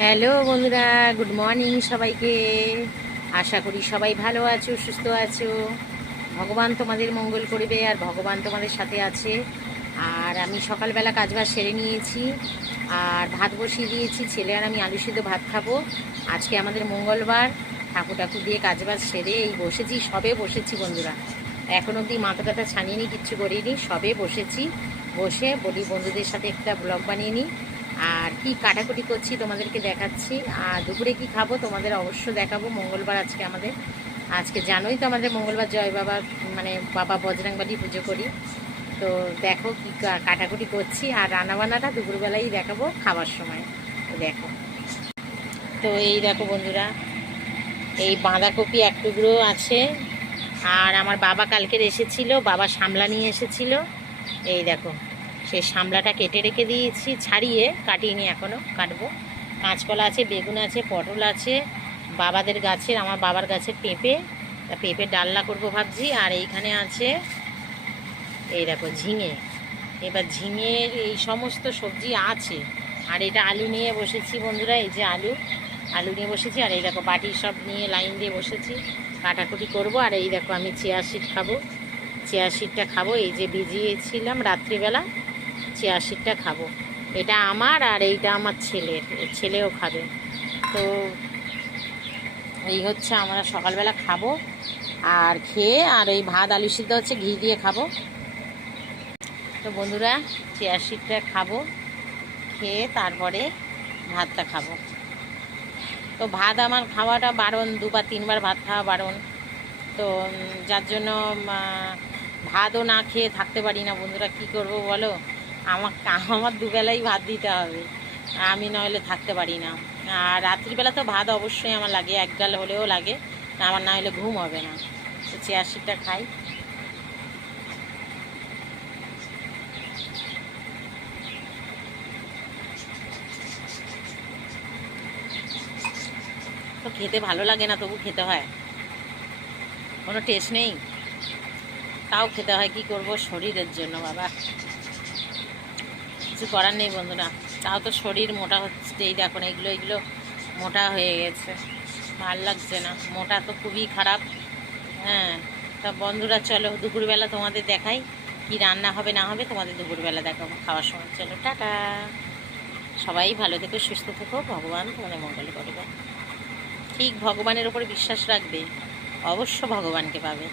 Hello বন্ধুরা, good morning সবাইকে। আশা করি সবাই ভালো আছো, সুস্থ আছো। ভগবান তোমাদের মঙ্গল করবে আর ভগবান তোমাদের সাথে আছে। আর আমি সকালবেলা কাজবাজ সেরে নিয়েছি, আর ভাত বসিয়ে দিয়েছি, ছেলে আর আমি আলু সিদ্ধ ভাত খাব। আজকে আমাদের মঙ্গলবার, ঠাকুর ঠাকুর দিয়ে কাজবাজ সেরে এই বসেছি, সবে বসেছি বন্ধুরা। এখন অবধি মাথা টাথা ছানিয়ে নিই কিচ্ছু করিনি, সবে বসেছি। বসে বলি বন্ধুদের সাথে একটা ব্লগ বানিয়ে নিই আর কি কাটাকুটি করছি তোমাদেরকে দেখাচ্ছি। আর দুপুরে কি খাব তোমাদের অবশ্য দেখাবো, মঙ্গলবার আজকে আমাদের। আজকে জানোই তো আমাদের মঙ্গলবার জয় বাবা মানে বাবা বজরাংবালি পুজো করি। তো দেখো কি কাটাকুটি করছি আর রান্নাবান্নাটা দুপুরবেলাই দেখাবো খাবার সময়। দেখো। তো এই দেখো বন্ধুরা, এই বাঁধাকপি এক টুকরো আছে। আর আমার বাবা কালকের এসেছিল, বাবা সামলা নিয়ে এসেছিল। এই দেখো। সেই সামলাটা কেটে রেখে দিয়েছি, ছাড়িয়ে কাটিনি এখনও কাটবো। কাঁচকলা আছে, বেগুন আছে, পটল আছে, বাবাদের গাছের, আমার বাবার গাছের পেঁপে, তা পেঁপে ডালনা করব ভাবছি, আর এইখানে আছে, এই দেখো ঝিঙে। এবার ঝিঙের এই সমস্ত সবজি আছে, আর এটা আলু নিয়ে বসেছি বন্ধুরা, এই যে আলু আলু নিয়ে বসেছি, আর এই দেখো বাটি সব নিয়ে লাইন দিয়ে বসেছি, কাটাকুটি করব, আর এই দেখো আমি চেয়ার সিট খাব, চেয়ার সিটটা খাব, এই যে ভিজিয়েছিলাম রাত্রিবেলা চেয়ার সিটটা খাব। এটা আমার আর এইটা আমার ছেলের ছেলেও খাবে। তো এই হচ্ছে আমরা সকালবেলা খাব আর খেয়ে আর এই ভাত, আলু সিদ্ধ হচ্ছে ঘি দিয়ে খাব। তো বন্ধুরা চেয়ার সিটটা খাব, খেয়ে তারপরে ভাতটা খাব। তো ভাত আমার খাওয়াটা বারণ, দুবার, তিনবার ভাত খাওয়া বারণ। তো যার জন্য ভাতও না খেয়ে থাকতে পারি না বন্ধুরা, কি করব বলো? আমার আমার দুবেলাই ভাত দিতে হবে। আমি নইলে থাকতে পারি না। আর রাত্রিবেলা তো ভাত অবশ্যই আমার লাগে, এক গাল হলেও লাগে, আমার না হলে ঘুম হবে না। তো চেয়ার সিটটা খাই। তো খেতে ভালো লাগে না, তবু খেতে হয়। কোনো টেস্ট নেই। তাও খেতে হয়, কি করব? শরীরের জন্য, বাবা। কিছু করার নেই বন্ধুরা। তাও তো শরীর মোটা হচ্ছে। এই দেখো এগুলো এগুলো মোটা হয়ে গেছে। ভালো লাগছে না। মোটা তো খুবই খারাপ। হ্যাঁ তা বন্ধুরা, চলো দুপুরবেলা তোমাদের দেখাই কি রান্না হবে, না হবে। তোমাদের দুপুরবেলা দেখাবো খাওয়ার সময়। চলো, টাটা। সবাই ভালো থেকো, সুস্থ থেকো। ভগবান তোমাদের মঙ্গল করবে ঠিক ভগবানের ওপর বিশ্বাস রাখবে। অবশ্য ভগবানকে পাবে।